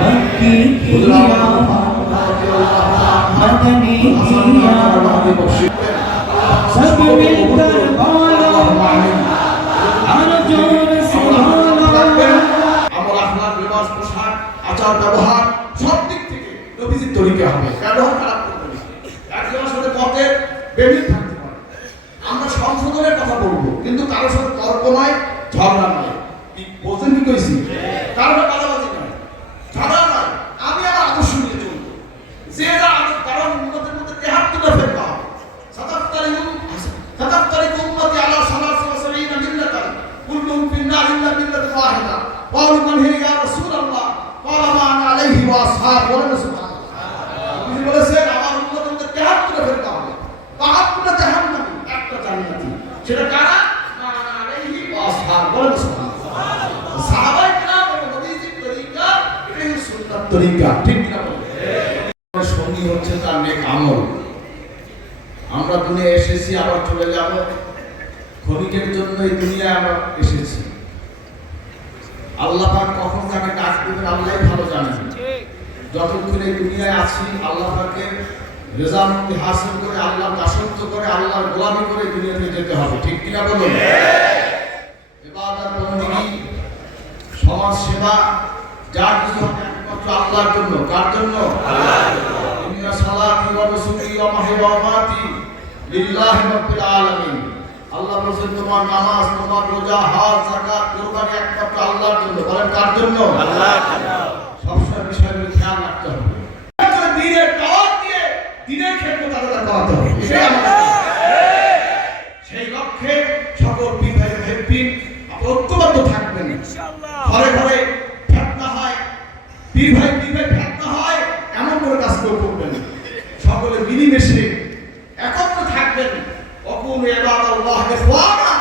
मक्की আচার, ব্যবহার, সব দিক থেকে নবীজির হবে। ব্যবহার খারাপ আমরা কথা বলব, কিন্তু কারোর সাথে তর্ক নয়, ঝগড়া নয়। বোঝেন কি কথা তরিকা ঠিক সঙ্গী হচ্ছে তার নেক আমল আমরা দুনিয়া এসেছি, আবার চলে যাব। ক্ষণিকের জন্য এই দুনিয়ায় আমরা এসেছি। আল্লাহ পাক কখন তাকে ডাক দেবেন, আল্লাহই ভালো জানেন। যতক্ষণ এই দুনিয়ায় আছি, আল্লাহ পাকের রেজামতি হাসিল করে আল্লাহর দাসত্ব করে, আল্লাহর গোলামি করে দুনিয়াতে যেতে হবে। ঠিক কিনা বলুন? বন্দেগী সমাজ সেবা, যা কিছু হবে আল্লাহর জন্য। কার জন্য? ইন্না সালাতি ওয়া নুসুকি ওয়া মাহইয়া ওয়া মামাতি লিল্লাহি রাব্বিল আলামিন। আল্লাহ বলেছেন তোমার নামাজ তোমার রোজা হজ যাকাত কুরবানি একমাত্র আল্লাহর জন্য। বলেন কার জন্য? আল্লাহর জন্য। সবসময় বিষয়গুলো খেয়াল রাখতে হবে। দিনের দাওয়াত দিয়ে দিনের ক্ষেত্রে তাদের দাওয়াতে হবে। সেই লক্ষ্যে সকল পীর ভাই হেপিন ঐক্যবদ্ধ থাকবেন ঘরে ঘরে পীর ভাই পীর ভাই ফেতনা হয়, এমন করে কাজ করে করবেন সকলে মিলিমিশে একত্র থাকবেন। অকুল এবার আল্লাহ ইখওয়ানা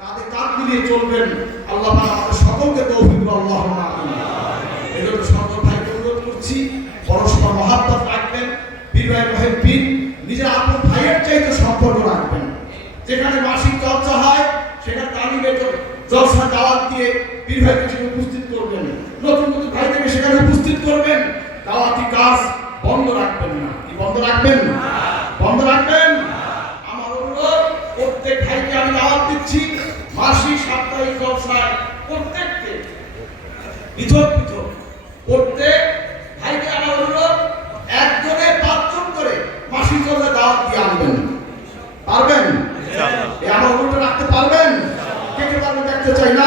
তাদের কাঁধ মিলিয়ে চলবেন। আল্লাহ আমাদের সকলকে তৌফিক আমিন এজন্য সকল ভাইকে অনুরোধ করছি, পরস্পর মহাব্বত রাখবেন। পীর ভাই ভাই পীর নিজের আপন ভাইয়ের চাইতে সম্পর্ক রাখবেন। যেখানে মাসিক চর্চা হয়, সেখানে তালিমে জলসা দাওয়াত দিয়ে পীর ভাইকে সেখানে উপস্থিত করবেন নতুন নতুন ভাইদেরকে সেখানে উপস্থিত করবেন দাওয়াতি কাজ বন্ধ রাখবেন না। কি বন্ধ রাখবেন? বন্ধ রাখবেন? আমার অনুরোধ প্রত্যেক ভাইকে আমি দাওয়াত দিচ্ছি মাসিক সাপ্তাহিক জলসায় প্রত্যেককে। পৃথক পৃথক। প্রত্যেক ভাইকে আমার অনুরোধ একজনে পাঁচজন করে মাসিক জলসায় দাওয়াত দিয়ে আনবেন। পারবেন? আমার অনুরোধ রাখতে পারবেন? কে কে পারবেন দেখতে চাই না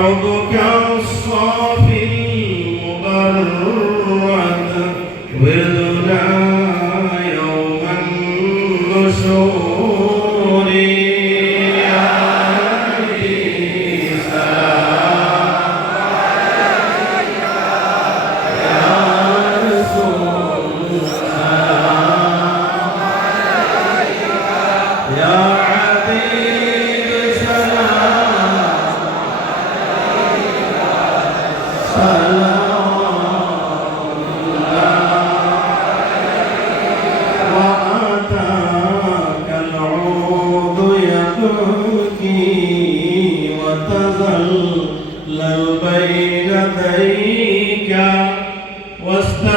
do que a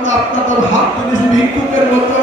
কতগুলো বান্দা আপনার তার হাত তুলেছে ভিক্ষুকের মতো